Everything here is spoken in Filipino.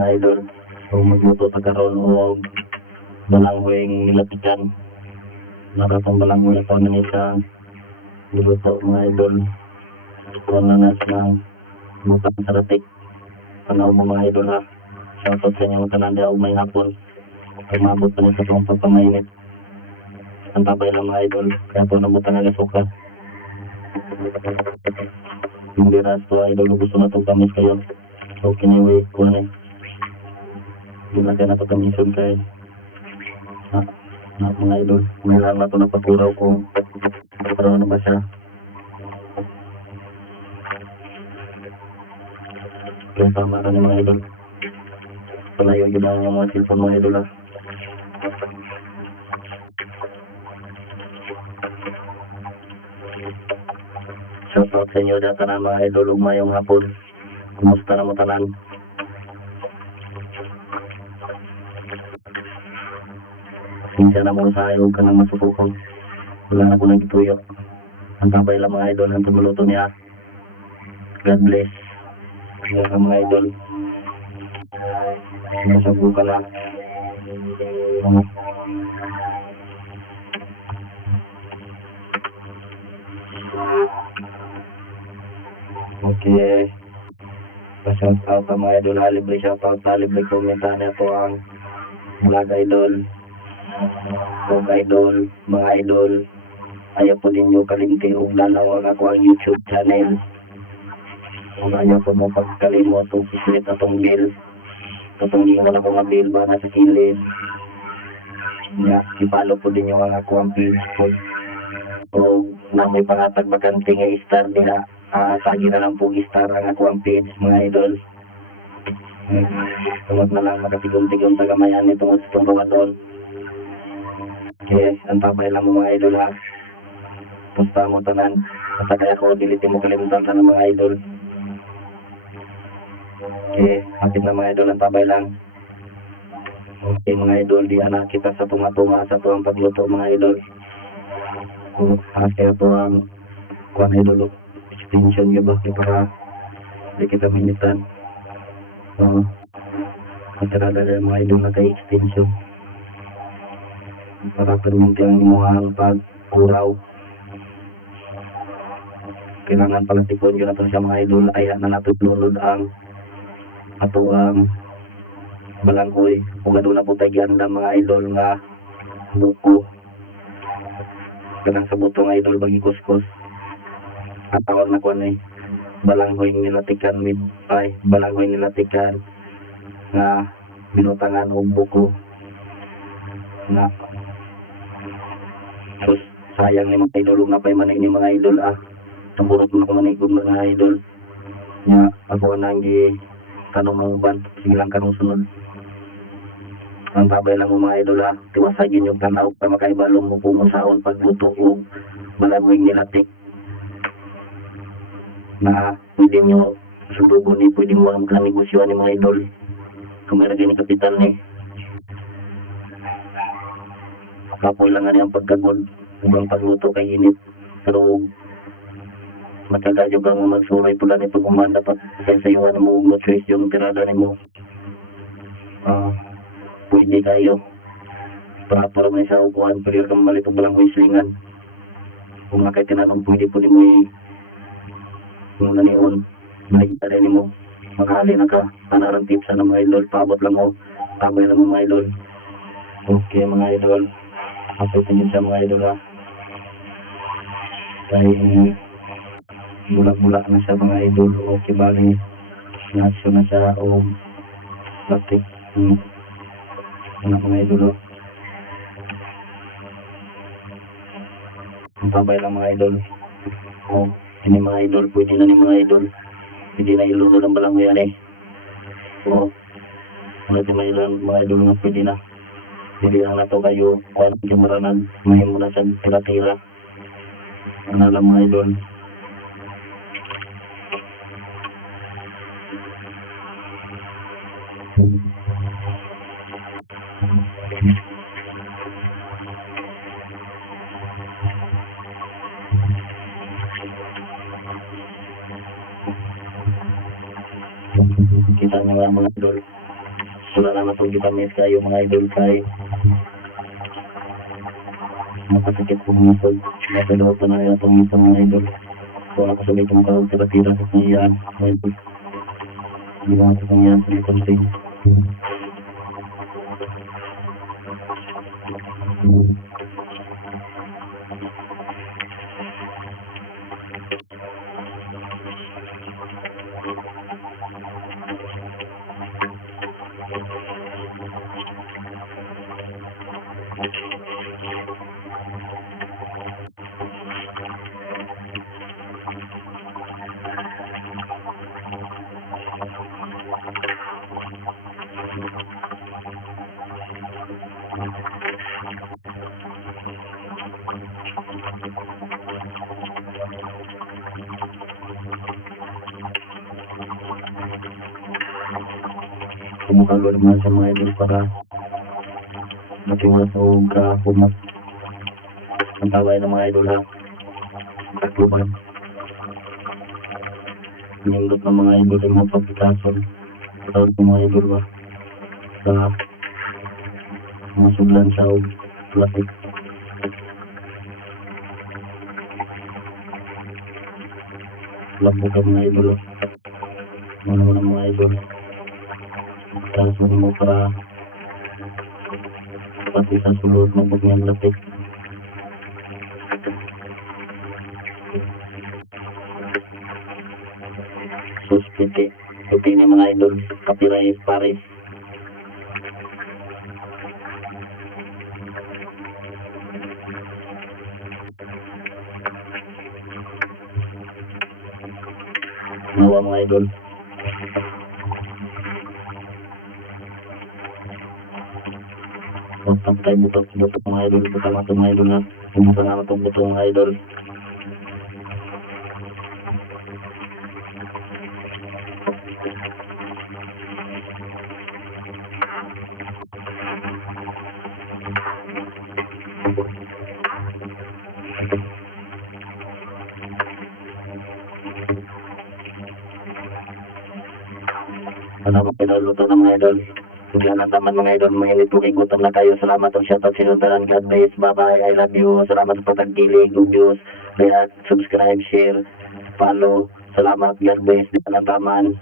mga idol. So magluto sa karon o balanghoy nilatikan. Naratong balanghoy ito na siya niluto mga idol. Ito na nas ng butang saratik. Panaw mo mga idol ha. Shoutout sa inyo tanan di may hapon. Kaya maabot pa niya sa itong pagpamainit. Ang tabay lang mga idol. Kaya po nabutang nga suka. Yung liras to idol, gusto na itong kamis kayo. So kiniwi ko na hindi na kaya napatamisyon kayo na mga idol. Mayroon na ito napatulaw kung ano ba siya. Kaya tama ka niya mga idol. Palayo yun ang mga cellphone mga idol ha. Shoutout sa inyo dyan tanan mga idol, mayong hapon. Kumusta na mo tanan? Minsan na mo sa ayaw ka nang masupukong. Wala na ko nang gituyo. Ang tabay lang mga idol, ang tumuluto niya. God bless. Kaya ka mga idol. Nasubukan na. Okay. Pa-shout out sa mga idol, libre shout out sa libre komenta na ito ang vlog idol. Vlog idol, mga idol. Ayaw po ninyo kalimtin kung lalaw ang ako ang YouTube channel. Kung ayaw po mo pagkalimot itong sislit na itong bill. Itong hindi mo na kung bill ba nasa kilid. Ipalo po din yung mga ako ang Facebook. O na may pangatag baganting nga star nila. Tagi na lang po star ang ako ang page mga idol. Huwag na lang makatigong-tigong tagamayan itong gawa doon. Okay, ang tabay lang mga idol ha. Pusta mo tanan. Basta kaya ko, dilitin mo kalimutan sa mga idol. Okay, hapit na mga idol, ang tabay lang. Okay mga idol, di na kita sa tunga-tunga sa tuwang pagluto mga idol. Kaya ito ang kuwan idol, extension yun ba? Para di kita minitan. Masyarada rin mga idol na kay extension. Para perminti ang imuhang pagkuraw. Kailangan pala tikon yun natin sa mga idol. Ay na natin lunod ang ato ang balangkoy. Kung gano'n na po tayo ganda mga idol nga buko. Kanang sa butong idol bagi kuskus. At tawag na ko na balanghoy nilatikan balanghoy nilatikan nga binutangan o buko na sus sayang ni mga idol nga pa'y manig ni mga idol Tamburot mo ko manig mga idol nga ako nang tanong ng uban sige lang kanong sunod ang tabay lang mga idol tiwasagin yung tanaw pa makaibalong mo pumasaon pagluto o balanghoy nilatik na pwede nyo subugon pwede mo ang negosyo ni mga idol kung meron ni kapital ni kapoy lang ang pagkagod ibang pagluto kay init pero matagal yung kang magsuray pula nito kuman dapat sayuan mo choice yung tirada mo pwede kayo para may sa ukuan pero kang malitong balang wislingan kung nakay tinanong pwede po mo yung nanion nakikita rin mo makahali na ka tanarang tips na mga idol paabot lang mo tabay lang mga idol okay mga idol ako tingin sa mga idol kaya bulak-bulak na siya mga idol okay bali nasyo na siya o latik mga idol ang tabay lang mga idol ini mga idol pwede na ni mga idol pwede na ilunod ang balanghoy yan ano di mga idol nga pwede na hindi lang na ito kayo kung yung maranan may muna sa tira-tira ano lang mga idol kita nyo mga idol Wala naman itong gitamis kayo mga idol kay makasakit po misod. Nasa daw pa na itong misod mga idol. So nakasabay itong tira-tira sa kanyang mga idol. Hindi naman sa kanyang silicone. Kumukalo naman sa mga idol para matiwas o kapumat ang taway ng mga idol ha kakluban nindot ng mga idol yung mga pagkitason katawag ng mga idol ba sa mga suglan sa plastic labog ang mga idol ano ng mga idol kaso mo para pati sa sulod mabog niyang lapik sus piti ni mga idol kapiray pares nawa mga idol pantay butok mga idol pertama itong mga idol na pumunta na itong butok mga idol ano ko pinaluto ng mga idol bigla ng taman mga idol mainit po ikutan na kayo salamat at shoutout sinundaran God bless bye bye I love you salamat sa pagkilig good news kaya subscribe share follow salamat God bless di pa ng taman